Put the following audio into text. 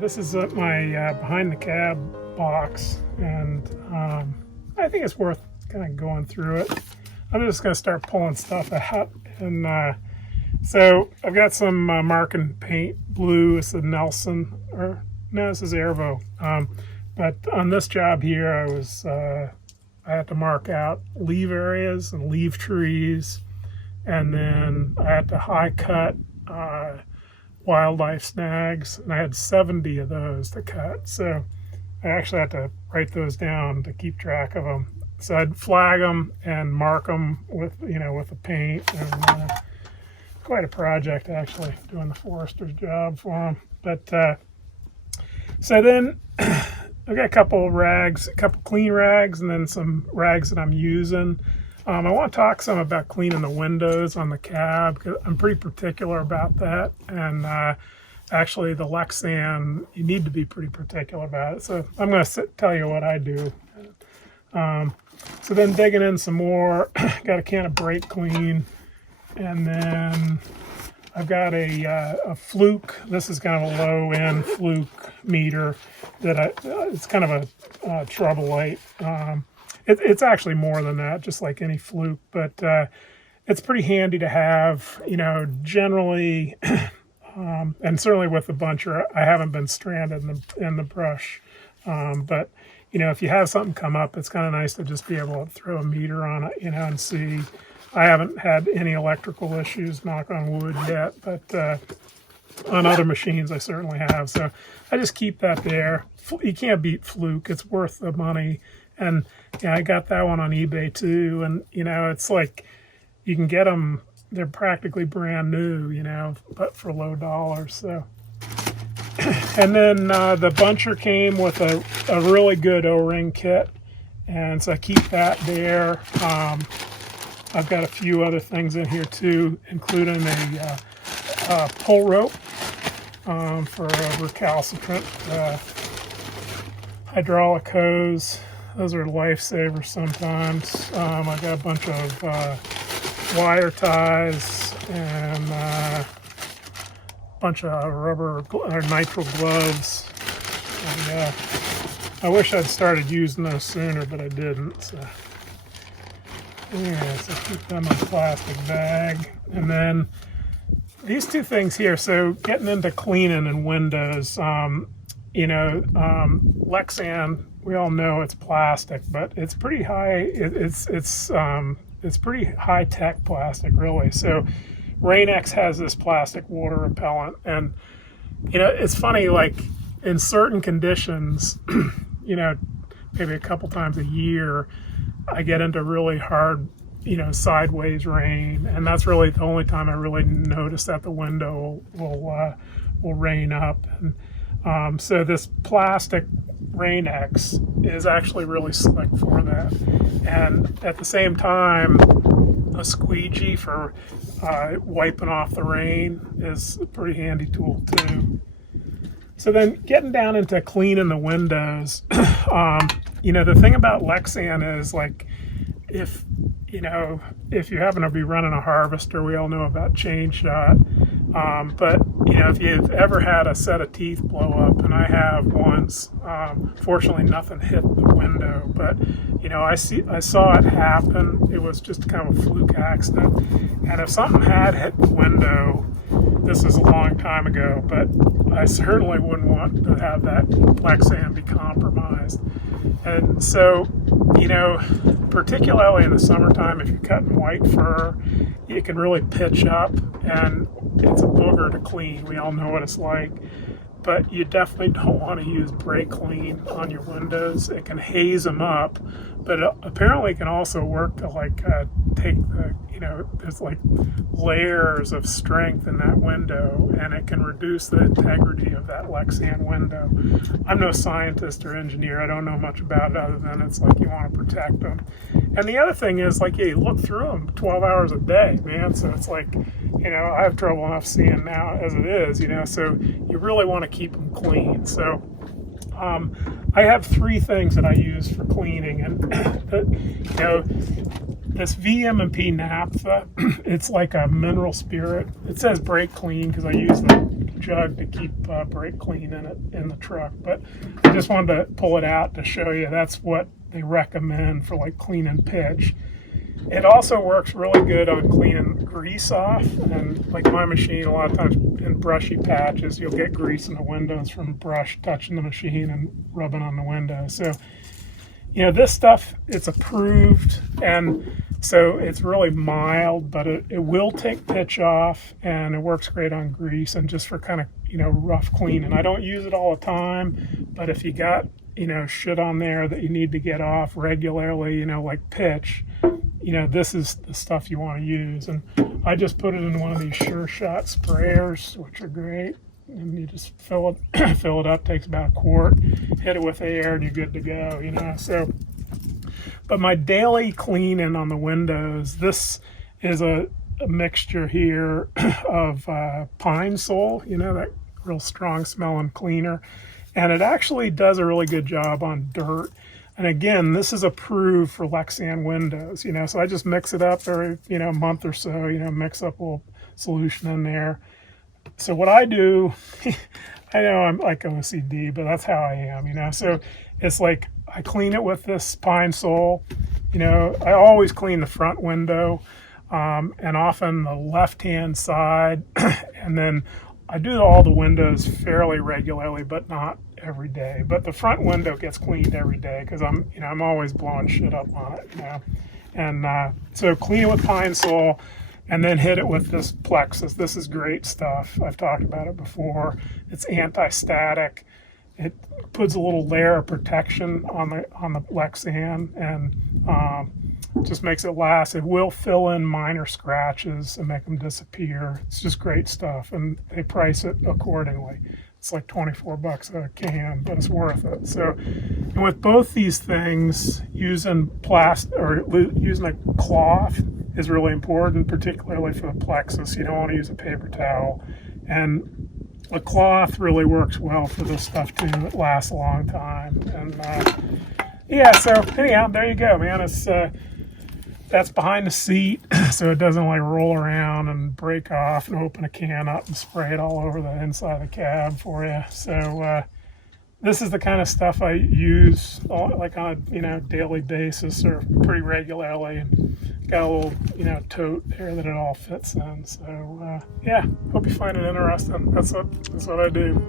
This is my behind the cab box, and I think it's worth kind of going through it. I'm just going to start pulling stuff out, and so I've got some marking paint, blue. It's a Nelson, or no, this is Airvo. But on this job here, I had to mark out leaf areas and leaf trees, and then I had to high cut wildlife snags, and I had 70 of those to cut. So I actually had to write those down to keep track of them. So I'd flag them and mark them with the paint, and quite a project actually, doing the forester's job for them. But so then I've got a couple clean rags, and then some rags that I'm using. I want to talk some about cleaning the windows on the cab, because I'm pretty particular about that. And actually, the Lexan, you need to be pretty particular about it. So I'm going to tell you what I do. So then digging in some more, got a can of brake clean, and then I've got a fluke. This is kind of a low-end fluke meter that it's kind of a trouble light. It's actually more than that, just like any fluke, but it's pretty handy to have, generally, and certainly with the buncher, I haven't been stranded in the brush, but, if you have something come up, it's kind of nice to just be able to throw a meter on it, and see. I haven't had any electrical issues, knock on wood, yet, but on other machines I certainly have, so I just keep that there. You can't beat fluke, it's worth the money. And I got that one on eBay too, and it's like you can get them; they're practically brand new, but for low dollars. So, and then the buncher came with a really good O-ring kit, and so I keep that there. I've got a few other things in here too, including a pull rope for a recalcitrant hydraulic hose. Those are lifesavers sometimes. I've got a bunch of wire ties and a bunch of rubber or nitrile gloves. And, I wish I'd started using those sooner, but I didn't. So, yeah, so keep them in a plastic bag. And then these two things here. So getting into cleaning and windows, Lexan, we all know it's plastic, but it's pretty high. It's pretty high tech plastic, really. So Rain-X has this plastic water repellent, and it's funny. Like in certain conditions, maybe a couple times a year, I get into really hard, sideways rain, and that's really the only time I really notice that the window will rain up. And so this plastic Rain-X is actually really slick for that. And at the same time, a squeegee for wiping off the rain is a pretty handy tool too. So then getting down into cleaning the windows, the thing about Lexan is, like, if you happen to be running a harvester, we all know about chain shot. But if you've ever had a set of teeth blow up, and I have once, fortunately nothing hit the window, but I saw it happen. It was just kind of a fluke accident, and if something had hit the window, this is a long time ago, but I certainly wouldn't want to have that Lexan be compromised. And so, particularly in the summertime, if you're cutting white fur, it can really pitch up, and it's a booger to clean. We all know what it's like. But you definitely don't want to use brake clean on your windows. It can haze them up, but apparently it can also work to take the, there's like layers of strength in that window, and it can reduce the integrity of that Lexan window. I'm no scientist or engineer. I don't know much about it other than it's like you want to protect them. And the other thing is, like, you look through them 12 hours a day, man. So it's like, I have trouble enough seeing now as it is, so you really want to keep them clean. So I have three things that I use for cleaning, and this VM&P Naphtha, it's like a mineral spirit. It says brake clean because I use jug to keep brake clean in it in the truck. But I just wanted to pull it out to show you that's what they recommend for like cleaning pitch. It also works really good on cleaning grease off, and like my machine, a lot of times in brushy patches, you'll get grease in the windows from brush touching the machine and rubbing on the window. So, you know, this stuff, it's approved, and so it's really mild, but it will take pitch off, and it works great on grease and just for kind of, you know, rough cleaning. I don't use it all the time, but if you got, you know, shit on there that you need to get off regularly, you know, like pitch, you know, this is the stuff you want to use. And I just put it in one of these Sure Shot sprayers, which are great. And you just fill it up, takes about a quart, hit it with air, and you're good to go, you know. So, but my daily cleaning on the windows, this is a mixture here of Pinesol, you know, that real strong smelling cleaner. And it actually does a really good job on dirt. And again, this is approved for Lexan windows, you know, so I just mix it up every, you know, month or so, you know, mix up a little solution in there. So what I do, I know I'm like OCD, but that's how I am, you know, so it's like I clean it with this Pinesol, you know, I always clean the front window and often the left-hand side, and then I do all the windows fairly regularly, but not every day. But the front window gets cleaned every day because I'm always blowing shit up on it, you know. And so clean it with Pinesol, and then hit it with this Plexus. This is great stuff. I've talked about it before. It's anti-static. It puts a little layer of protection on the Lexan, and just makes it last. It will fill in minor scratches and make them disappear. It's just great stuff, and they price it accordingly. It's like $24 a can, but it's worth it. So, and with both these things, using plastic or using a cloth is really important, particularly for the Plexus. You don't want to use a paper towel, and a cloth really works well for this stuff too. It lasts a long time, and yeah. So anyhow, there you go, man. It's that's behind the seat, so it doesn't like roll around and break off and open a can up and spray it all over the inside of the cab for you. So this is the kind of stuff I use like on a daily basis or pretty regularly. And got a little tote there that it all fits in. So yeah, hope you find it interesting. That's what I do.